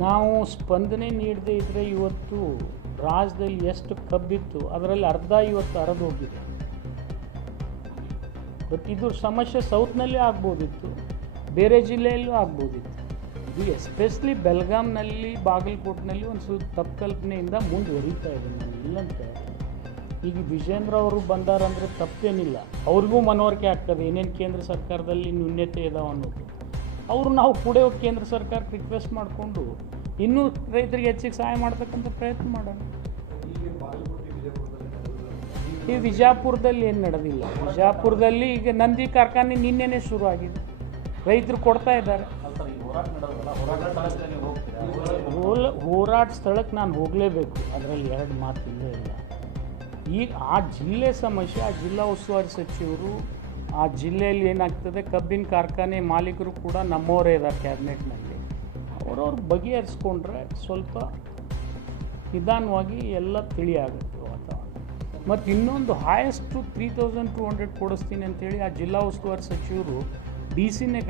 ನಾವು ಸ್ಪಂದನೆ ನೀಡದೇ ಇದ್ದರೆ ಇವತ್ತು ರಾಜ್ಯದಲ್ಲಿ ಎಷ್ಟು ಕಬ್ಬಿತ್ತು ಅದರಲ್ಲಿ ಅರ್ಧ ಇವತ್ತು ಹರಿದು ಹೋಗಿದೆ. ಬಟ್ ಇದು ಸಮಸ್ಯೆ ಸೌತ್ನಲ್ಲಿ ಆಗ್ಬೋದಿತ್ತು, ಬೇರೆ ಜಿಲ್ಲೆಯಲ್ಲೂ ಆಗ್ಬೋದಿತ್ತು. ಇದು ಎಸ್ಪೆಷಲಿ ಬೆಳಗಾಂನಲ್ಲಿ, ಬಾಗಲಕೋಟ್ನಲ್ಲಿ ಒಂದು ಸ್ವಲ್ಪ ತಪ್ಪು ಕಲ್ಪನೆಯಿಂದ ಮುಂದುವರಿತಾ ಇದೆ. ನಾನು ಇಲ್ಲಂತ ಈಗ ವಿಜೇಂದ್ರ ಅವರು ಬಂದಾರಂದರೆ ತಪ್ಪೇನಿಲ್ಲ, ಅವ್ರಿಗೂ ಮನವರಿಕೆ ಆಗ್ತದೆ ಏನೇನು ಕೇಂದ್ರ ಸರ್ಕಾರದಲ್ಲಿ ನ್ಯೂನ್ಯತೆ ಇದಾವೆ ಅನ್ನೋದು. ಅವರು ನಾವು ಕೂಡ ಕೇಂದ್ರ ಸರ್ಕಾರಕ್ಕೆ ರಿಕ್ವೆಸ್ಟ್ ಮಾಡಿಕೊಂಡು ಇನ್ನೂ ರೈತರಿಗೆ ಹೆಚ್ಚಿಗೆ ಸಹಾಯ ಮಾಡ್ತಕ್ಕಂಥ ಪ್ರಯತ್ನ ಮಾಡೋಣ. ಈ ವಿಜಯಪುರದಲ್ಲಿ ಏನು ನಡೆದಿಲ್ಲ. ವಿಜಯಪುರದಲ್ಲಿ ಈಗ ನಂದಿ ಕಾರ್ಖಾನೆ ನಿನ್ನೆನೇ ಶುರು ಆಗಿದೆ, ರೈತರು ಕೊಡ್ತಾ ಇದ್ದಾರೆ. ಹೋರಾಟ ಸ್ಥಳಕ್ಕೆ ನಾನು ಹೋಗಲೇಬೇಕು, ಅದರಲ್ಲಿ ಎರಡು ಮಾತು ಇಲ್ಲೇ ಇಲ್ಲ. ಈಗ ಆ ಜಿಲ್ಲೆ ಸಮಸ್ಯೆ, ಆ ಜಿಲ್ಲಾ ಉಸ್ತುವಾರಿ ಸಚಿವರು, ಆ ಜಿಲ್ಲೆಯಲ್ಲಿ ಏನಾಗ್ತದೆ, ಕಬ್ಬಿನ ಕಾರ್ಖಾನೆ ಮಾಲೀಕರು ಕೂಡ ನಮ್ಮವರೇ ಇದ್ದಾರೆ ಕ್ಯಾಬಿನೆಟ್ನಲ್ಲಿ. ಅವರವ್ರು ಬಗೆಹರಿಸ್ಕೊಂಡ್ರೆ ಸ್ವಲ್ಪ ನಿಧಾನವಾಗಿ ಎಲ್ಲ ತಿಳಿಯಾಗುತ್ತೆ ವಾತಾವರಣ. ಮತ್ತು ಇನ್ನೊಂದು ಹೈಯೆಸ್ಟು 3200 ಕೊಡಿಸ್ತೀನಿ ಅಂತೇಳಿ ಆ ಜಿಲ್ಲಾ ಉಸ್ತುವಾರಿ ಸಚಿವರು ಡಿ ಸಿನೇ